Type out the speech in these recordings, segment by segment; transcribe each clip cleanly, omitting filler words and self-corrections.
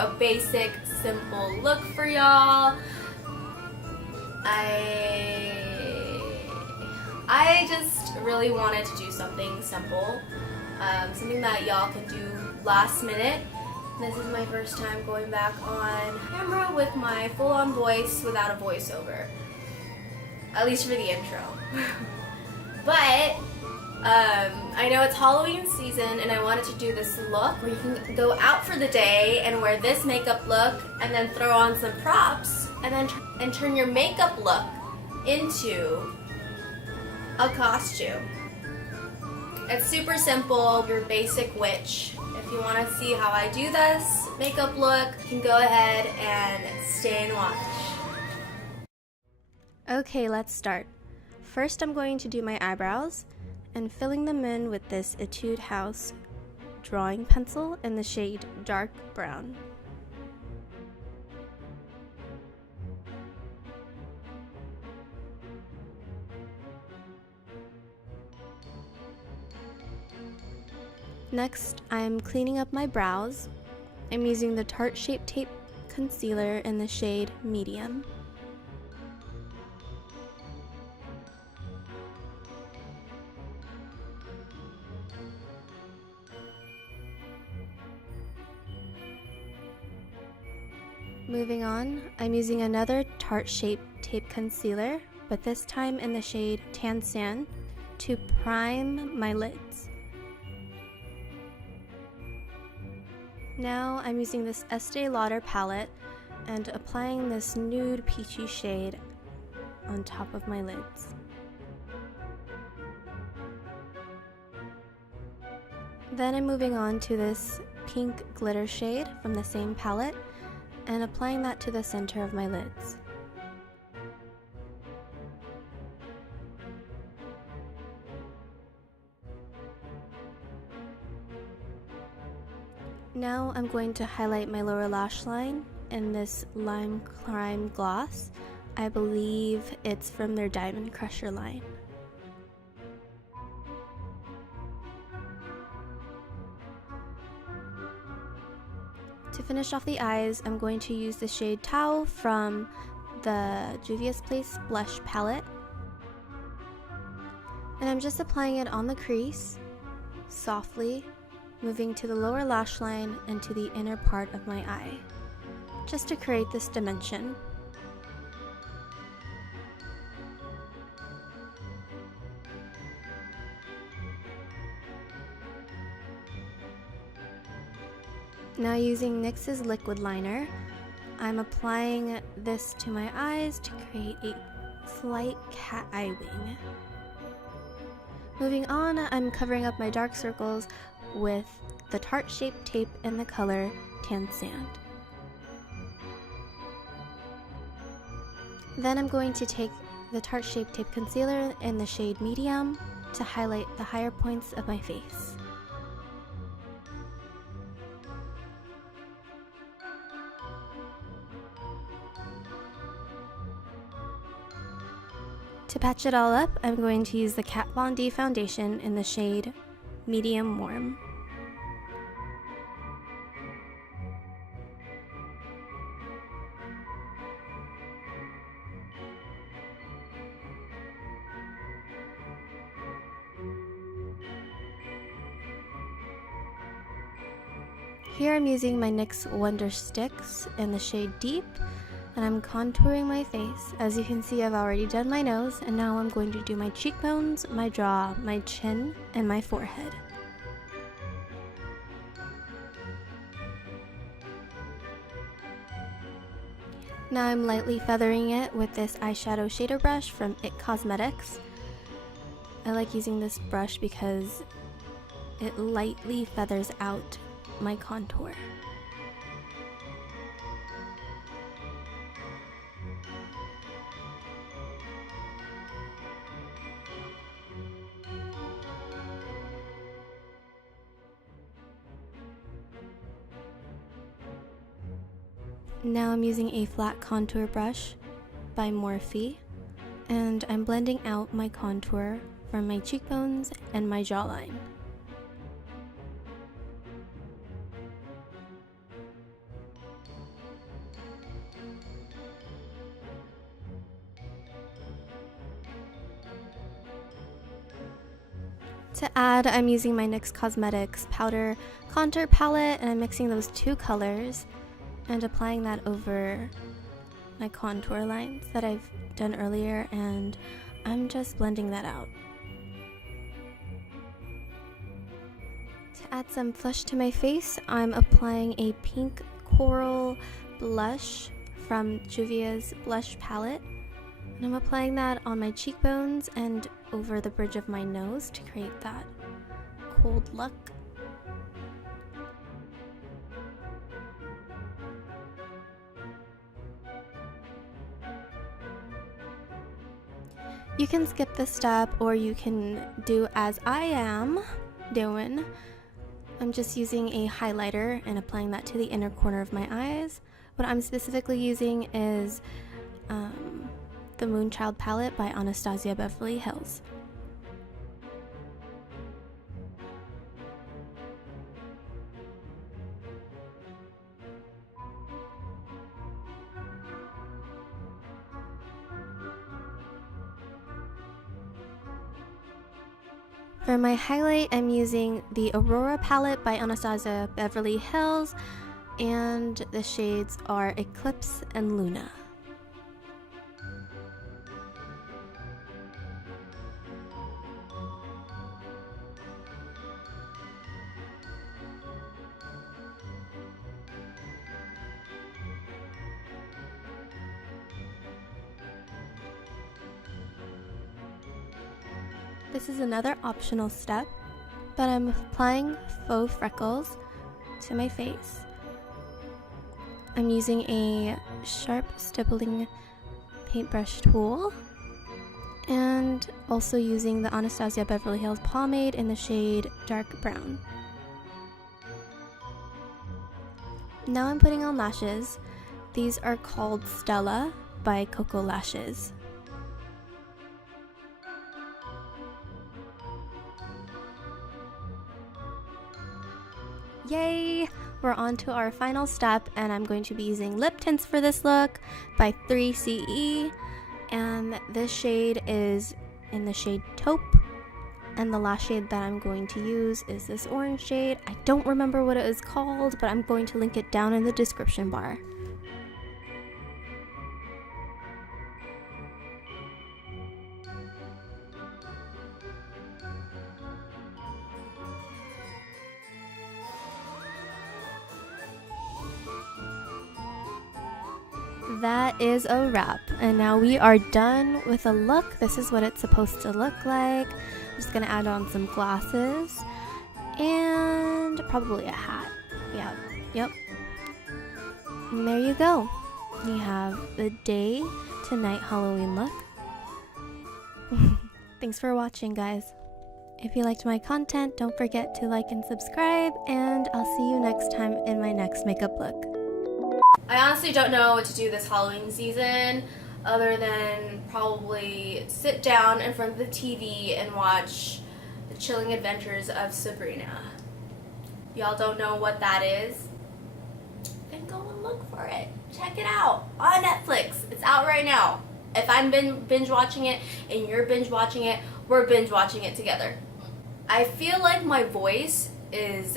a basic, simple look for y'all. I just really wanted to do something simple, something that y'all can do last minute. This is my first time going back on camera with my full-on voice without a voiceover, at least for the intro. But I know it's Halloween season and I wanted to do this look where you can go out for the day and wear this makeup look and then throw on some props and turn your makeup look into a costume. It's super simple, your basic witch. If you want to see how I do this makeup look, you can go ahead and stay and watch. Okay, let's start. First I'm going to do my eyebrows and filling them in with this Etude House drawing pencil in the shade dark brown. Next, I'm cleaning up my brows. I'm using the Tarte Shape Tape Concealer in the shade Medium. Moving on, I'm using another Tarte Shape Tape Concealer, but this time in the shade Tan Sand, to prime my lids. Now I'm using this Estee Lauder palette and applying this nude peachy shade on top of my lids. Then I'm moving on to this pink glitter shade from the same palette and applying that to the center of my lids. Now I'm going to highlight my lower lash line in this Lime Crime gloss. I believe it's from their Diamond Crusher line. To finish off the eyes, I'm going to use the shade Taupe from the Juvia's Place blush palette. And I'm just applying it on the crease, softly, moving to the lower lash line and to the inner part of my eye, just to create this dimension. Now using NYX's liquid liner, I'm applying this to my eyes to create a slight cat eye wing. Moving on, I'm covering up my dark circles with the Tarte Shape Tape in the color Tan Sand. Then I'm going to take the Tarte Shape Tape Concealer in the shade Medium to highlight the higher points of my face. To patch it all up, I'm going to use the Kat Von D foundation in the shade Medium Warm. Here I'm using my NYX Wonder Sticks in the shade Deep, and I'm contouring my face. As you can see, I've already done my nose, and now I'm going to do my cheekbones, my jaw, my chin, and my forehead. Now I'm lightly feathering it with this eyeshadow shader brush from IT Cosmetics. I like using this brush because it lightly feathers out my contour. Now I'm using a flat contour brush by Morphe, and I'm blending out my contour from my cheekbones and my jawline. To add, I'm using my NYX Cosmetics Powder Contour Palette, and I'm mixing those two colors and applying that over my contour lines that I've done earlier, and I'm just blending that out. To add some flush to my face, I'm applying a pink coral blush from Juvia's blush palette, and I'm applying that on my cheekbones and over the bridge of my nose to create that cold look. You can skip this step, or you can do as I am doing. I'm just using a highlighter and applying that to the inner corner of my eyes. What I'm specifically using is the Moonchild palette by Anastasia Beverly Hills. For my highlight, I'm using the Aurora palette by Anastasia Beverly Hills, and the shades are Eclipse and Luna. This is another optional step, but I'm applying faux freckles to my face. I'm using a sharp stippling paintbrush tool, and also using the Anastasia Beverly Hills pomade in the shade Dark Brown. Now I'm putting on lashes. These are called Stella by Coco Lashes. Yay! We're on to our final step, and I'm going to be using lip tints for this look by 3CE, and this shade is in the shade Taupe, and the last shade that I'm going to use is this orange shade. I don't remember what it is called, but I'm going to link it down in the description bar. That is a wrap, and now we are done with a look. This is what it's supposed to look like. I'm just gonna add on some glasses and probably a hat. Yep. And there you go. You have the day to night Halloween look. Thanks for watching, guys. If you liked my content, don't forget to like and subscribe, and I'll see you next time in my next makeup look. I honestly don't know what to do this Halloween season other than probably sit down in front of the TV and watch The Chilling Adventures of Sabrina. Y'all don't know what that is? Then go and look for it. Check it out on Netflix. It's out right now. If I'm binge watching it and you're binge watching it, we're binge watching it together. I feel like my voice is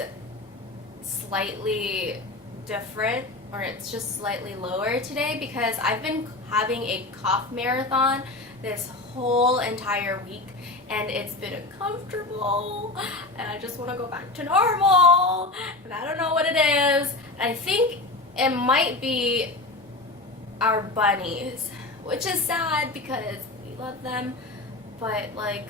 slightly different, or it's just slightly lower today because I've been having a cough marathon this whole entire week, and it's been uncomfortable, and I just want to go back to normal, and I don't know what it is. I think it might be our bunnies, which is sad because we love them, but like,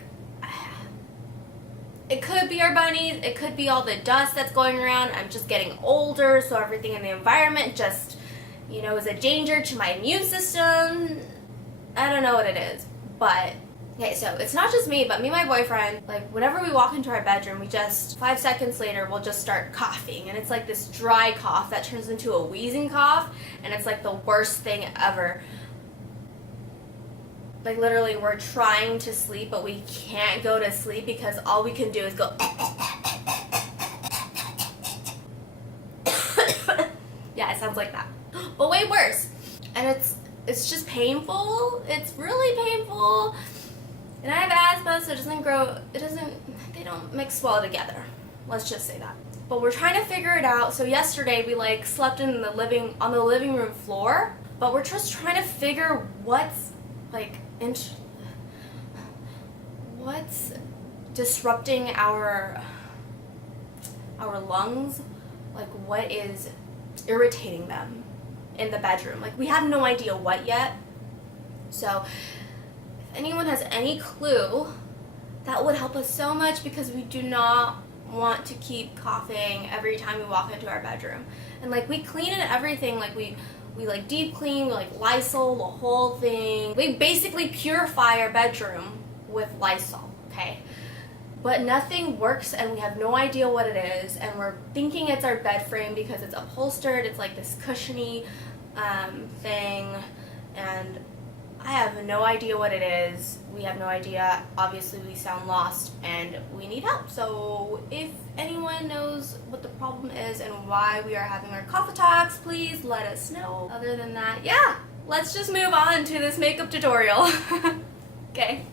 it could be our bunnies, it could be all the dust that's going around. I'm just getting older, so everything in the environment just, is a danger to my immune system. I don't know what it is, but okay, so it's not just me, but me and my boyfriend, like whenever we walk into our bedroom, we just 5 seconds later we'll just start coughing, and it's like this dry cough that turns into a wheezing cough, and it's like the worst thing ever. Like literally we're trying to sleep, but we can't go to sleep because all we can do is go yeah, it sounds like that, but way worse. And it's just painful. It's really painful. And I have asthma, cleopatra, so it doesn't grow, they don't mix well together. Let's just say that. But we're trying to figure it out. So yesterday we like slept on the living room floor, but we're just trying to figure what's like what's disrupting our lungs, like what is irritating them in the bedroom. Like we have no idea what yet. So if anyone has any clue, that would help us so much, because we do not want to keep coughing every time we walk into our bedroom. And like we clean and everything, like we like deep clean, we like Lysol the whole thing. We basically purify our bedroom with Lysol, okay? But nothing works, and we have no idea what it is, and we're thinking it's our bed frame because it's upholstered. It's like this cushiony thing, and I have no idea what it is. We have no idea. Obviously, we sound lost, and we need help. So if anyone knows what the problem is and why we are having our cough attacks, please let us know. Other than that, yeah, let's just move on to this makeup tutorial. Okay.